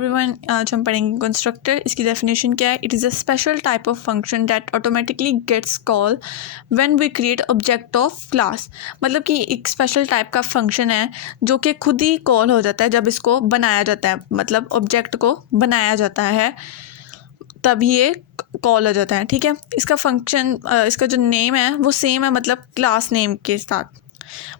Everyone, आज हम पढ़ेंगे कंस्ट्रक्टर। इसकी डेफिनेशन क्या है? It is a special type of function that automatically gets call when we create object of class. मतलब कि एक स्पेशल टाइप का फंक्शन है जो कि खुद ही कॉल हो जाता है जब इसको बनाया जाता है, मतलब ऑब्जेक्ट को बनाया जाता है तब ये कॉल हो जाता है। ठीक है, इसका फंक्शन इसका जो नेम है वो सेम है, मतलब क्लास नेम के साथ।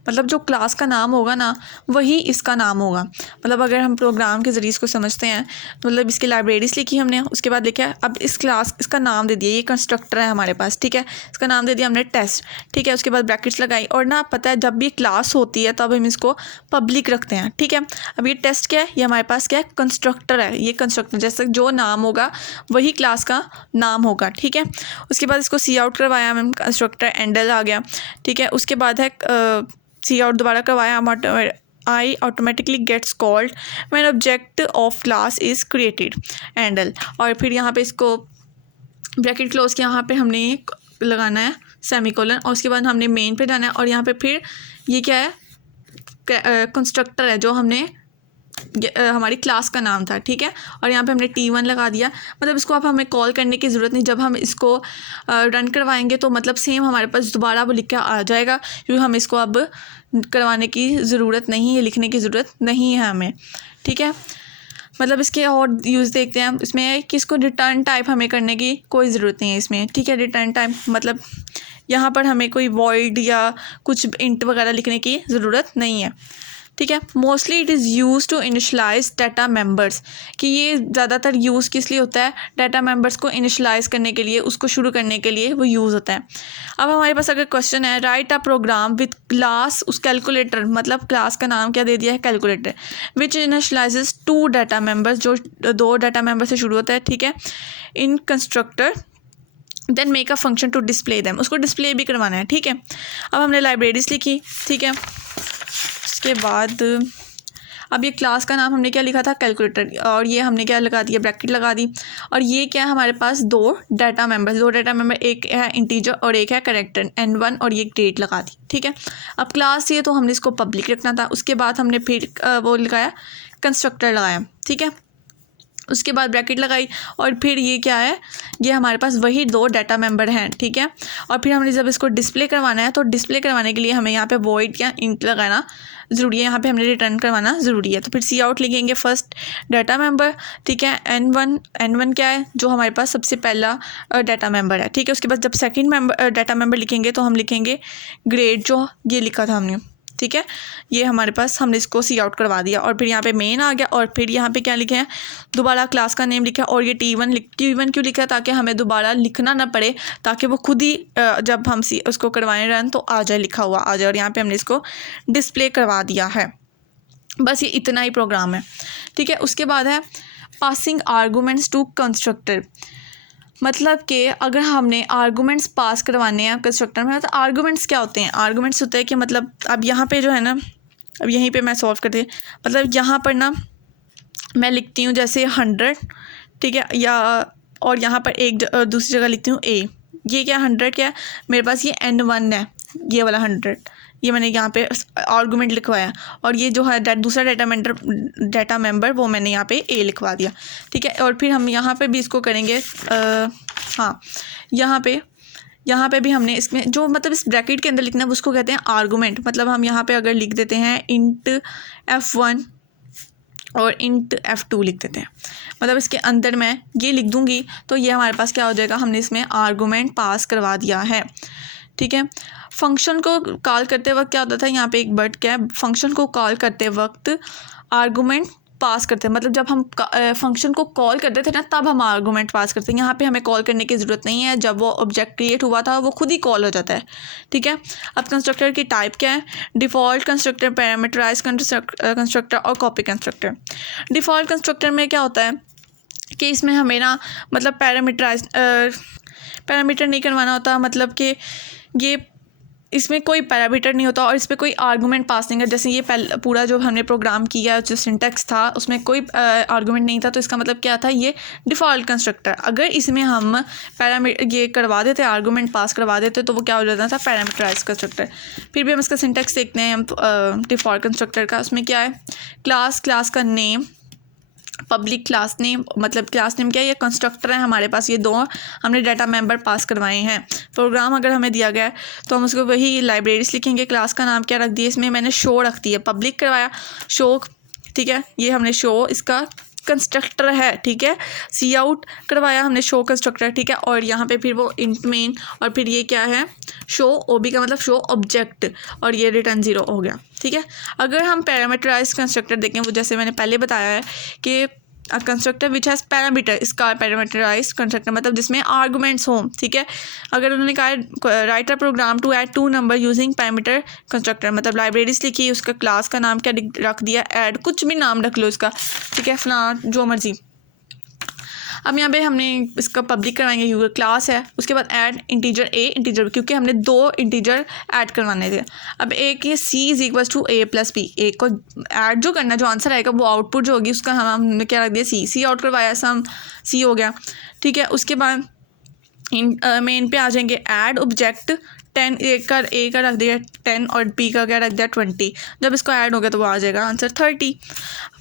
मतलब जो क्लास का नाम होगा ना वही इसका नाम होगा। मतलब अगर हम प्रोग्राम के ज़रिए इसको समझते हैं तो मतलब इसकी लाइब्रेरीज लिखी हमने, उसके बाद लिखा है अब इस क्लास इसका नाम दे दिया, ये कंस्ट्रक्टर है हमारे पास। ठीक है, इसका नाम दे दिया हमने टेस्ट। ठीक है, उसके बाद ब्रैकेट्स लगाई और ना पता है जब भी क्लास होती है तब हम इसको पब्लिक रखते हैं। ठीक है, अब ये टेस्ट क्या है? ये हमारे पास क्या है? कंस्ट्रक्टर है। ये कंस्ट्रक्टर जैसे जो नाम होगा वही क्लास का नाम होगा। ठीक है, उसके बाद इसको सी आउट करवाया मैम, कंस्ट्रक्टर एंडल आ गया। ठीक है, उसके बाद है सी आउट दोबारा करवाया, I automatically gets called when object of class is created एंडल। और फिर यहाँ पे इसको ब्रैकेट क्लोज के यहाँ पे हमने लगाना है सेमीकोलन, और उसके बाद हमने मेन पे जाना है और यहाँ पे फिर ये क्या है? कंस्ट्रक्टर है जो हमने हमारी क्लास का नाम था। ठीक है, और यहाँ पे हमने T1 लगा दिया। मतलब इसको अब हमें कॉल करने की ज़रूरत नहीं, जब हम इसको रन करवाएंगे तो मतलब सेम हमारे पास दोबारा वो लिख के आ जाएगा, क्योंकि हम इसको अब करवाने की ज़रूरत नहीं है, लिखने की ज़रूरत नहीं है हमें। ठीक है, मतलब इसके और यूज़ देखते हैं। इसमें कि इसको रिटर्न टाइप हमें करने की कोई ज़रूरत नहीं है इसमें। ठीक है, रिटर्न टाइप मतलब यहाँ पर हमें कोई वॉइड या कुछ इंट वगैरह लिखने की ज़रूरत नहीं है। ठीक है, mostly it is use to initialise data members. कि ये ज़्यादातर यूज़ किस लिए होता है? डाटा मेंबर्स को इनिशलाइज करने के लिए, उसको शुरू करने के लिए वो यूज़ होता है। अब हमारे पास अगर क्वेश्चन है right a program with class उस कैलकुलेटर, मतलब क्लास का नाम क्या दे दिया है? Calculator, which initialises 2 data members, जो 2 डाटा मेंबर से शुरू होता है। ठीक है, in constructor then make a function to display them, उसको डिस्प्ले भी करवाना है। ठीक है, अब हमने लाइब्रेरीज लिखी। ठीक है, उसके बाद अब ये क्लास का नाम हमने क्या लिखा था? कैलकुलेटर, और ये हमने क्या लगा दिया? ब्रैकेट लगा दी। और ये क्या है? हमारे पास दो डाटा मेंबर, एक है इंटीजर और एक है कैरेक्टर N1, और ये डेट लगा दी। ठीक है, अब क्लास ये तो हमने इसको पब्लिक रखना था। उसके बाद हमने फिर वो लगाया कंस्ट्रक्टर लगाया। ठीक है, उसके बाद ब्रैकेट लगाई और फिर ये क्या है? ये हमारे पास वही 2 डाटा मेंबर हैं। ठीक है, और फिर हमने जब इसको डिस्प्ले करवाना है तो डिस्प्ले करवाने के लिए हमें यहाँ पे वॉइड क्या इंट लगाना ज़रूरी है, यहाँ पे हमने रिटर्न करवाना ज़रूरी है। तो फिर सी आउट लिखेंगे फर्स्ट डाटा मेंबर। ठीक है, N1 क्या है? जो हमारे पास सबसे पहला डाटा मेंबर है। ठीक है, उसके बाद जब सेकेंड डाटा मेंबर लिखेंगे तो हम लिखेंगे ग्रेड, जो ये लिखा था हमने। ठीक है, ये हमारे पास हमने इसको सी आउट करवा दिया और फिर यहाँ पे मेन आ गया और फिर यहाँ पे क्या लिखे हैं? दोबारा क्लास का नेम लिखा और ये T1 क्यों लिखा? ताकि हमें दोबारा लिखना ना पड़े, ताकि वो खुद ही जब हम उसको करवाएं रन तो आ जाए, लिखा हुआ आ जाए। और यहाँ पे हमने इसको डिस्प्ले करवा दिया है। बस ये इतना ही प्रोग्राम है। ठीक है, उसके बाद है पासिंग आर्गूमेंट्स टू कंस्ट्रक्टर। मतलब कि अगर हमने आर्गूमेंट्स पास करवाने हैं कंस्ट्रक्टर में, तो आर्गूमेंट्स क्या होते हैं? आर्गूमेंट्स होते हैं कि मतलब अब यहाँ पे जो है ना, अब यहीं पे मैं सॉल्व करती हूँ। मतलब यहाँ पर ना मैं लिखती हूँ जैसे 100। ठीक है, या और यहाँ पर एक दूसरी जगह लिखती हूँ A। ये क्या 100 क्या है? मेरे पास ये N1 है, ये वाला 100, ये मैंने यहाँ पे आर्गूमेंट लिखवाया। और ये जो है दूसरा डाटा मेंबर वो मैंने यहाँ पे A लिखवा दिया। ठीक है, और फिर हम यहाँ पे भी इसको करेंगे हाँ, यहाँ पे भी हमने इसमें जो मतलब इस ब्रैकेट के अंदर लिखना है उसको कहते हैं आर्गूमेंट। मतलब हम यहाँ पे अगर लिख देते हैं इंट F1 और इंट F2 लिख देते हैं, मतलब इसके अंदर मैं ये लिख दूँगी तो ये हमारे पास क्या हो जाएगा? हमने इसमें आर्गूमेंट पास करवा दिया है। ठीक है, फंक्शन को कॉल करते वक्त क्या होता था? यहाँ पे एक बट क्या है? फंक्शन को कॉल करते वक्त आर्गूमेंट पास करते हैं, मतलब जब हम फंक्शन को कॉल करते थे ना तब हम आर्गूमेंट पास करते हैं। यहाँ पे हमें कॉल करने की ज़रूरत नहीं है, जब वो ऑब्जेक्ट क्रिएट हुआ था वो खुद ही कॉल हो जाता है। ठीक है, अब कंस्ट्रक्टर की टाइप क्या है? डिफ़ॉल्ट कंस्ट्रक्टर, पैरामीटराइज कंस्ट्रक्टर और कॉपी कंस्ट्रक्टर। डिफ़ॉल्ट कंस्ट्रक्टर में क्या होता है कि इसमें हमें ना मतलब पैरामीटर नहीं करवाना होता, मतलब कि ये इसमें कोई पैरामीटर नहीं होता और इस पर कोई आर्गूमेंट पास नहीं है। जैसे ये पूरा जो हमने प्रोग्राम किया, जो सिंटैक्स था उसमें कोई आर्गूमेंट नहीं था, तो इसका मतलब क्या था? ये डिफ़ॉल्ट कंस्ट्रक्टर। अगर इसमें हम ये करवा देते, आर्गूमेंट पास करवा देते, तो वो क्या हो जाता था? Parameterise constructor. फिर भी हम इसका सिंटैक्स देखते हैं हम डिफ़ॉल्ट कंस्ट्रक्टर का। उसमें क्या है? क्लास का नेम पब्लिक क्लास नेम, मतलब क्लास नेम क्या है, ये कंस्ट्रक्टर है हमारे पास, ये दो हमने डाटा मेंबर पास करवाए हैं। प्रोग्राम अगर हमें दिया गया है तो हम उसको वही लाइब्रेरीज लिखेंगे। क्लास का नाम क्या रख दिया, इसमें मैंने शो रख दिया, पब्लिक करवाया शो, ठीक है, ये हमने शो इसका कंस्ट्रक्टर है, ठीक है। सी आउट करवाया हमने शो कंस्ट्रक्टर, ठीक है। और यहाँ पे फिर वो इंट मेन, और फिर ये क्या है, शो ओबी का मतलब शो ऑब्जेक्ट, और ये रिटर्न 0 हो गया, ठीक है। अगर हम पैरामीटराइज कंस्ट्रक्टर देखें, वो जैसे मैंने पहले बताया है कि कंस्ट्रक्टर विच हैज़ पैरामीटर, इसका पैरामीटराइज कंस्ट्रक्टर मतलब जिसमें आर्गुमेंट्स हों, ठीक है। अगर उन्होंने कहा right a program to add 2 number using parameter constructor, मतलब लाइब्रेरीज लिखी, उसका क्लास का नाम क्या रख दिया, ऐड, कुछ भी नाम रख लो इसका, ठीक है, फला जो मर्जी। अब यहाँ पे हमने इसका पब्लिक करवाएंगे क्योंकि क्लास है। उसके बाद add integer A integer B, क्योंकि हमने 2 इंटीजर ऐड करवाने थे। अब एक ये C is equal to A plus B, A को ऐड जो करना, जो आंसर आएगा वो आउटपुट जो होगी उसका हमने क्या रख दिया, सी आउट करवाया, सम सी हो गया, ठीक है। उसके बाद मेन पे आ जाएंगे, ऐड ऑब्जेक्ट 10, ए का रख दिया 10 और बी का क्या रख दिया 20। जब इसको ऐड हो गया तो वो आ जाएगा आंसर 30।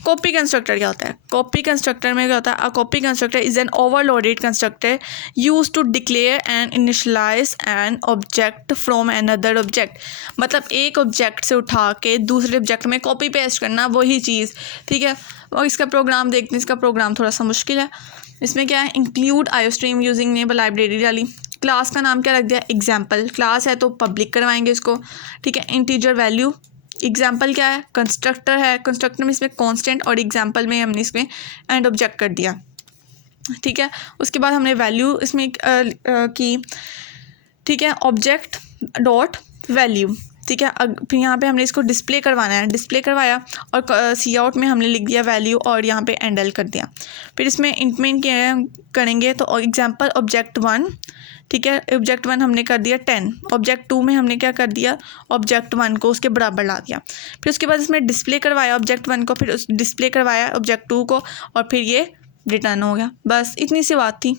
कॉपी कंस्ट्रक्टर क्या होता है, कॉपी कंस्ट्रक्टर में क्या होता है, a copy constructor is an overloaded constructor use to declare and initialise an object from another object, मतलब एक ऑब्जेक्ट से उठा के दूसरे ऑब्जेक्ट में कॉपी पेस्ट करना, वही चीज़, ठीक है। और इसका प्रोग्राम देखते हैं, इसका प्रोग्राम थोड़ा सा मुश्किल है। इसमें क्या है, इंक्लूड आयोस्ट्रीम यूजिंग नेबल लाइब्रेरी वाली, क्लास का नाम क्या रख दिया, एग्जाम्पल, क्लास है तो पब्लिक करवाएंगे इसको, ठीक है। इंटीजर वैल्यू, एग्जाम्पल क्या है, कंस्ट्रक्टर है, कंस्ट्रक्टर में इसमें कांस्टेंट, और एग्जाम्पल में हमने इसमें एंड ऑब्जेक्ट कर दिया, ठीक है। उसके बाद हमने वैल्यू इसमें की, ठीक है, ऑब्जेक्ट डॉट वैल्यू, ठीक है। फिर यहाँ पे हमने इसको डिस्प्ले करवाना है, डिस्प्ले करवाया, और सी आउट में हमने लिख दिया वैल्यू, और यहाँ पे एंडल कर दिया। फिर इसमें इंटमेंट क्या करेंगे, तो एग्जाम्पल ऑब्जेक्ट 1, ठीक है, ऑब्जेक्ट 1 हमने कर दिया 10, ऑब्जेक्ट 2 में हमने क्या कर दिया, ऑब्जेक्ट 1 को उसके बराबर ला दिया। फिर उसके बाद इसमें डिस्प्ले करवाया ऑब्जेक्ट 1 को, फिर उस डिस्प्ले करवाया ऑब्जेक्ट 2 को, और फिर ये रिटर्न हो गया। बस इतनी सी बात थी।